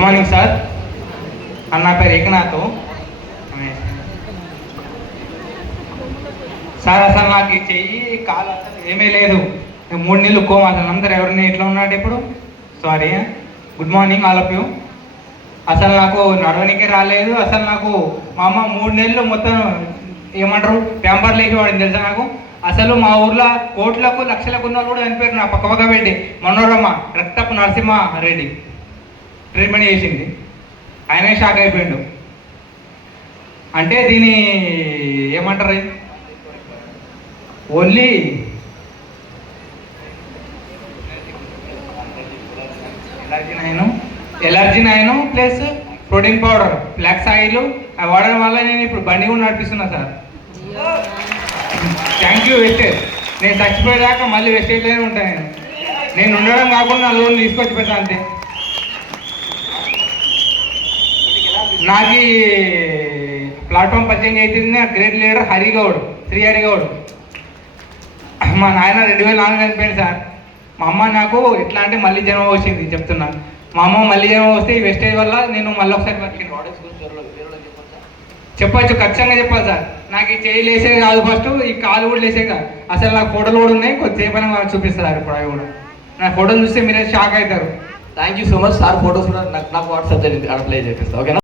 Good morning sir. నా పేరు Eknath. Sir అసలు నాకు ఈ చెయ్యి కాలు అసలు ఏమీ లేదు. 3 నెలలు కోమ. అసలు అందరు ఎవరిని ఇట్లా ఉన్నాడు ఇప్పుడు. Sorry. Good morning all of you. అసలు నాకు నడవనికే రాలేదు. అసలు నాకు మా అమ్మ 3 నెలలు మొత్తం ఏమంటారు ప్యాంపర్లు వేసేవాడిని తెలుసా నాకు. అసలు మా ఊర్లో కోట్లకు లక్షలకు ఉన్న వాళ్ళు కూడా చనిపోయారు నా పక్క పెట్టి. మనోరమ్మ రక్తపు నరసింహ రెడ్డి ట్రీట్మెంట్ చేసింది. ఆయనే షాక్ అయిపోయిండు. అంటే దీని ఏమంటారు, only allergy nine plus protein powder flax oil అవి వాడడం వల్ల నేను ఇప్పుడు బండి కూడా నడిపిస్తున్నా సార్. Thank you wastage. నేను చచ్చిపోయేదాకా మళ్ళీ వెస్టేజ్లోనే ఉంటాను. నేను ఉండడం కాకుండా నా లోన్ తీసుకొచ్చి పెడతా అంతే. నాకు ప్లాట్ఫామ్ పరిచయం అవుతుంది గ్రేట్ లీడర్ హరిగౌడ్, శ్రీ హరిగౌడ్. మా నాయన 2004 చనిపోయింది సార్. మా అమ్మ నాకు ఎట్లా అంటే మళ్ళీ జన్మ వచ్చింది చెప్తున్నాను. మా అమ్మ మళ్ళీ జన్మ వస్తే ఈ వెస్టేజ్ వల్ల నేను మళ్ళీ ఒకసారి బతికింది. చెప్పచ్చు, ఖచ్చితంగా చెప్పాలి సార్. నాకు ఈ చేయి లేసేది కాదు, ఫస్ట్ ఈ కాలు కూడా లేసే కాదు. అసలు నాకు ఫోటోలు కూడా ఉన్నాయి, కొద్దిసేపు అని మనకు చూపిస్తారు ఇప్పుడు అవి కూడా. నా ఫోటోలు చూస్తే మీరే షాక్ అవుతారు. Thank you so much sir. Photos కూడా నాకు వాట్సాప్ అప్లై చేపిస్తా, ఓకేనా?